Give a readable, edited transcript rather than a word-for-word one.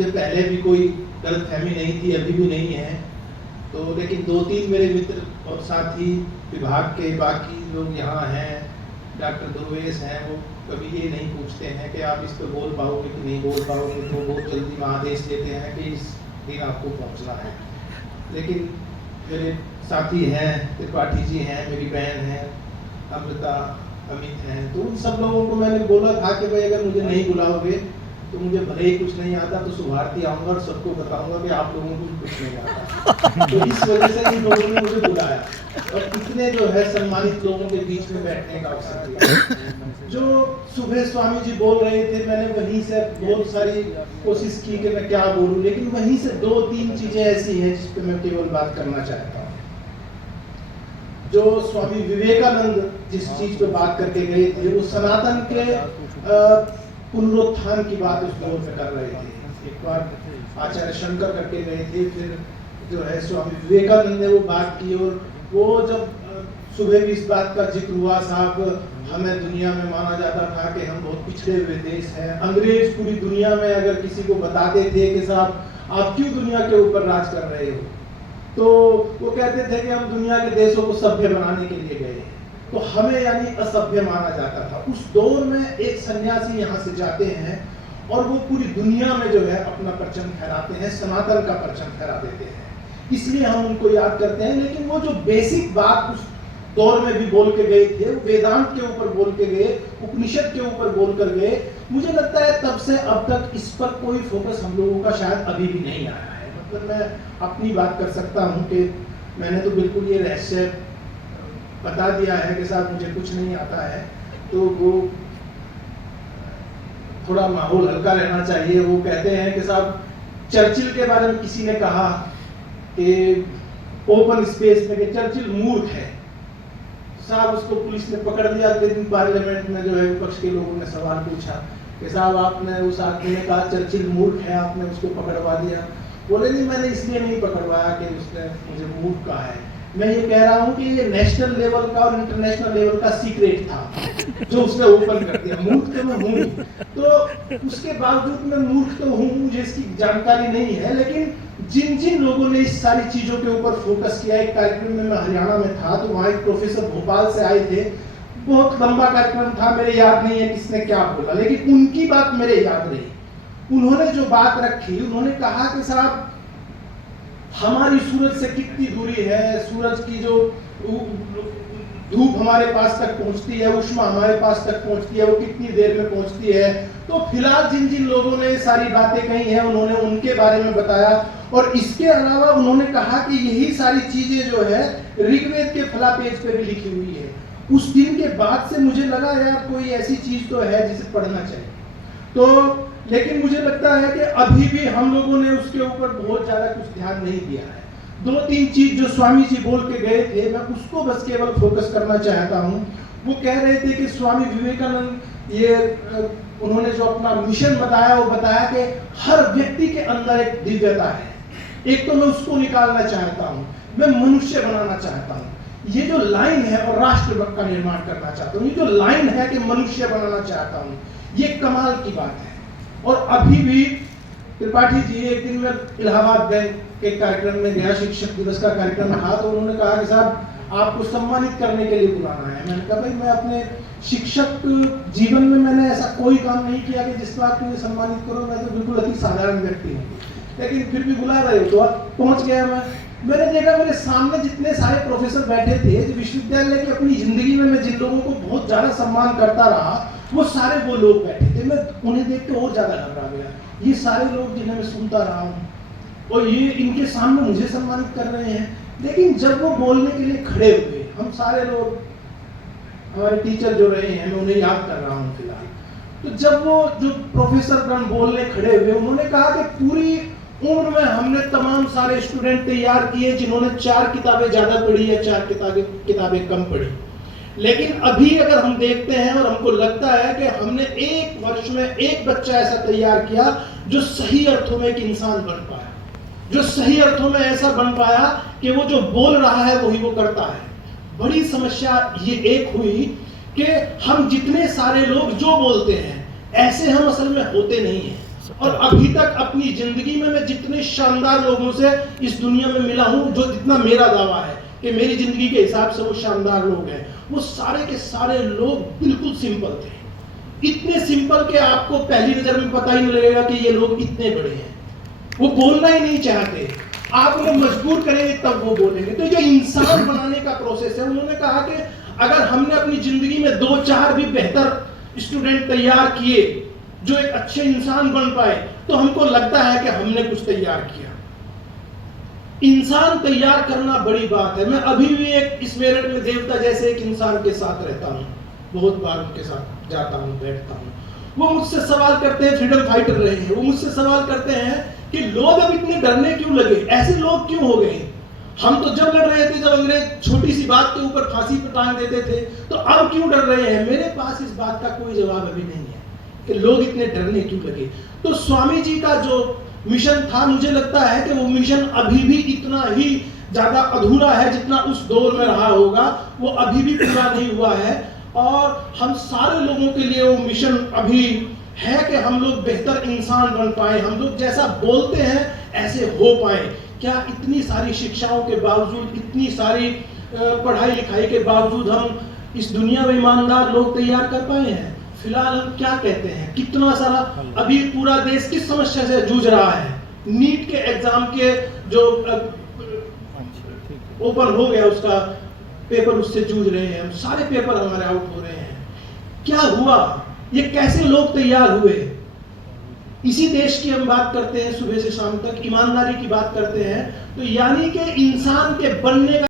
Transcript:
मुझे पहले भी कोई गलतफहमी नहीं थी, अभी भी नहीं है। तो लेकिन 2-3 मेरे मित्र और साथी विभाग के बाकी लोग यहाँ हैं, डॉक्टर दुर्वेश हैं, वो कभी ये नहीं पूछते हैं कि आप इस पर बोल पाओगे कि नहीं बोल पाओगे, तो बहुत जल्दी आदेश देते हैं कि इस दिन आपको पहुँचना है। लेकिन मेरे साथी हैं, त्रिपाठी जी हैं, मेरी बहन है अमृता, अमित हैं, तो उन सब लोगों को मैंने बोला था कि भाई अगर मुझे नहीं बुलाओगे तो मुझे भले ही कुछ नहीं आता, तो शुभारती आऊँगा और सबको बताऊँगा कि आप लोगों को कुछ नहीं आता। तो इस वजह से इन लोगों ने मुझे बुलाया और इतने जो है सम्मानित लोगों के बीच में बैठने का अवसर दिया। जो सुबह स्वामी जी बोल रहे थे, मैंने वहीं से बहुत सारी कोशिश की कि मैं क्या बोलूँ, लेकिन वहीं से 2-3 चीज़ें ऐसी हैं जिस पर मैं केवल बात करना चाहता हूँ। जो स्वामी विवेकानंद जिस चीज पे बात करके गए थे, वो सनातन के पुनरुत्थान की बात उस दौर में कर रहे थे। एक बार आचार्य शंकर करके गए थे, फिर जो है स्वामी विवेकानंद ने वो बात की, और वो जब सुबह भी इस बात का जिक्र हुआ, साहब हमें दुनिया में माना जाता था कि हम बहुत पिछड़े हुए देश हैं। अंग्रेज पूरी दुनिया में अगर किसी को बताते थे कि साहब आप क्यों दुनिया के ऊपर राज कर रहे हो, तो वो कहते थे कि हम दुनिया के देशों को सभ्य बनाने के लिए गए, तो हमें यानी असभ्य माना जाता था। उस दौर में एक सन्यासी यहाँ से जाते हैं और वो पूरी दुनिया में जो है अपना परचम फहराते हैं, सनातन का परचम फहरा देते हैं, इसलिए हम उनको याद करते हैं। लेकिन वो जो बेसिक बात उस दौर में भी बोल के गए थे, वो वेदांत के ऊपर बोल के गए, उपनिषद के ऊपर बोल कर गए। मुझे लगता है तब से अब तक इस पर कोई फोकस हम लोगों का शायद अभी भी नहीं आया है। मतलब मैं अपनी बात कर सकता हूँ कि मैंने तो बिल्कुल ये रहस्य बता दिया है कि साहब मुझे कुछ नहीं आता है, तो वो थोड़ा माहौल हल्का रहना चाहिए। वो कहते हैं कि साहब चर्चिल के बारे में किसी ने कहा कि ओपन स्पेस में कि चर्चिल मूर्ख है, साहब उसको पुलिस ने पकड़ लिया। अगले दिन पार्लियामेंट में जो है विपक्ष के लोगों ने सवाल पूछा कि साहब आपने उस आदमी ने कहा चर्चिल मूर्ख है, आपने उसको पकड़वा दिया। बोले नहीं, मैंने इसलिए नहीं पकड़वाया कि उसने मुझे मूर्ख कहा है, मैं ये कह रहा हूँ कि ये नेशनल लेवल का और इंटरनेशनल लेवल का सीक्रेट था जो उसने ओपन कर दिया। मूर्ख तो मैं हूँ, तो उसके बावजूद मैं मूर्ख तो हूँ, मुझे इसकी जानकारी नहीं है। लेकिन जिन जिन लोगों ने इस सारी चीजों के ऊपर फोकस किया, एक कार्यक्रम में मैं हरियाणा में था, तो वहाँ एक प्रोफेसर भोपाल से आए थे, बहुत लंबा कार्यक्रम था, मेरे याद नहीं है किसने क्या बोला, लेकिन उनकी बात मेरे याद रही। उन्होंने जो बात रखी, उन्होंने कहा कि साहब हमारी सूरज से कितनी दूरी है, सूरज की जो धूप हमारे पास तक पहुंचती है, ऊष्मा हमारे पास तक पहुंचती है, वो कितनी देर में पहुंचती है। तो फिलहाल जिन जिन लोगों ने सारी बातें कही हैं, उन्होंने उनके बारे में बताया, और इसके अलावा उन्होंने कहा कि यही सारी चीजें जो है ऋग्वेद के फला पेज पे भी लिखी हुई है। उस दिन के बाद से मुझे लगा यार कोई ऐसी चीज तो है जिसे पढ़ना चाहिए। तो लेकिन मुझे लगता है कि अभी भी हम लोगों ने उसके ऊपर बहुत ज्यादा कुछ ध्यान नहीं दिया है। 2-3 चीज जो स्वामी जी बोल के गए थे, मैं उसको बस केवल फोकस करना चाहता हूँ। वो कह रहे थे कि स्वामी विवेकानंद ये उन्होंने जो अपना मिशन बताया, वो बताया कि हर व्यक्ति के अंदर एक दिव्यता है। एक तो मैं उसको निकालना चाहता हूँ, मैं मनुष्य बनाना चाहता हूँ। ये जो लाइन है, और राष्ट्र का निर्माण करना चाहता हूँ, ये जो लाइन है कि मनुष्य बनाना चाहता हूँ, ये कमाल की बात है। और अभी भी त्रिपाठी जी, एक दिन मैं इलाहाबाद बैंक के कार्यक्रम में गया, शिक्षक दिवस का कार्यक्रम था, तो उन्होंने कहा कि साहब आपको सम्मानित करने के लिए बुलाना है। मैंने कहा भाई मैं अपने शिक्षक जीवन में मैंने ऐसा कोई काम नहीं किया कि जिस पर आप मुझे सम्मानित करो, मैं तो बिल्कुल अति साधारण व्यक्ति हूँ, लेकिन फिर भी बुला रहे हो। तो पहुंच गया मैंने देखा मेरे सामने जितने सारे प्रोफेसर बैठे थे, जो विश्वविद्यालय की अपनी जिंदगी में मैं जिन लोगों को बहुत ज्यादा सम्मान करता रहा, वो सारे वो लोग बैठे थे। मैं उन्हें देख के और ज्यादा घबरा गया। ये सारे लोग जिन्हें मैं सुनता रहा हूँ और ये इनके सामने मुझे सम्मानित कर रहे हैं। लेकिन जब वो बोलने के लिए खड़े हुए, हम सारे लोग, हमारे टीचर जो रहे हैं, मैं उन्हें याद कर रहा हूँ फिलहाल, तो जब वो जो प्रोफेसर गण बोलने खड़े हुए, उन्होंने कहा कि पूरी उम्र में हमने तमाम सारे स्टूडेंट तैयार किए जिन्होंने 4 किताबें ज्यादा पढ़ी या 4 किताबें कम पढ़ी, लेकिन अभी अगर हम देखते हैं और हमको लगता है कि हमने एक वर्ष में एक बच्चा ऐसा तैयार किया जो सही अर्थों में एक इंसान बन पाया, जो सही अर्थों में ऐसा बन पाया कि वो जो बोल रहा है वही वो करता है। बड़ी समस्या ये एक हुई कि हम जितने सारे लोग जो बोलते हैं, ऐसे हम असल में होते नहीं हैं। और अभी तक अपनी जिंदगी में मैं जितने शानदार लोगों से इस दुनिया में मिला हूं, जो जितना मेरा दावा है कि मेरी जिंदगी के हिसाब से वो शानदार लोग हैं, वो सारे के सारे लोग बिल्कुल सिंपल थे। इतने सिंपल कि आपको पहली नजर में पता ही नहीं लगेगा कि ये लोग इतने बड़े हैं। वो बोलना ही नहीं चाहते, आप उन्हें मजबूर करेंगे तब वो बोलेंगे। तो जो इंसान बनाने का प्रोसेस है, उन्होंने कहा कि अगर हमने अपनी जिंदगी में 2-4 भी बेहतर स्टूडेंट तैयार किए जो एक अच्छे इंसान बन पाए, तो हमको लगता है कि हमने कुछ तैयार किया। इंसान तैयार करना बड़ी बात है। मैं अभी भी एक इस मेरठ में देवता जैसे एक इंसान के साथ रहता हूँ, बहुत बार उनके साथ जाता हूँ, बैठता हूँ। वो मुझसे सवाल करते हैं, फ्रीडम फाइटर रहे हैं, वो मुझसे सवाल करते हैं कि लोग अब इतने डरने क्यों लगे, ऐसे लोग क्यों हो गए। हम तो जब लड़ रहे थे, जब अंग्रेज छोटी सी बात के ऊपर फांसी पर टांग देते थे, तो अब क्यों डर रहे हैं। मेरे पास इस बात का कोई जवाब अभी नहीं है कि लोग इतने डरने क्यों लगे। तो स्वामी जी का जो मिशन था, मुझे लगता है कि वो मिशन अभी भी इतना ही ज्यादा अधूरा है जितना उस दौर में रहा होगा, वो अभी भी पूरा नहीं हुआ है। और हम सारे लोगों के लिए वो मिशन अभी है कि हम लोग बेहतर इंसान बन पाए, हम लोग जैसा बोलते हैं ऐसे हो पाए। क्या इतनी सारी शिक्षाओं के बावजूद, इतनी सारी पढ़ाई लिखाई के बावजूद हम इस दुनिया में ईमानदार लोग तैयार कर पाए हैं? फिलहाल हम क्या कहते हैं, कितना सारा अभी पूरा देश किस समस्या से जूझ रहा है। नीट के एग्जाम के जो ओपन हो गया, उसका पेपर, उससे जूझ रहे हैं हम, सारे पेपर हमारे आउट हो रहे हैं। क्या हुआ, ये कैसे लोग तैयार हुए? इसी देश की हम बात करते हैं, सुबह से शाम तक ईमानदारी की बात करते हैं। तो यानी कि इंसान के बनने का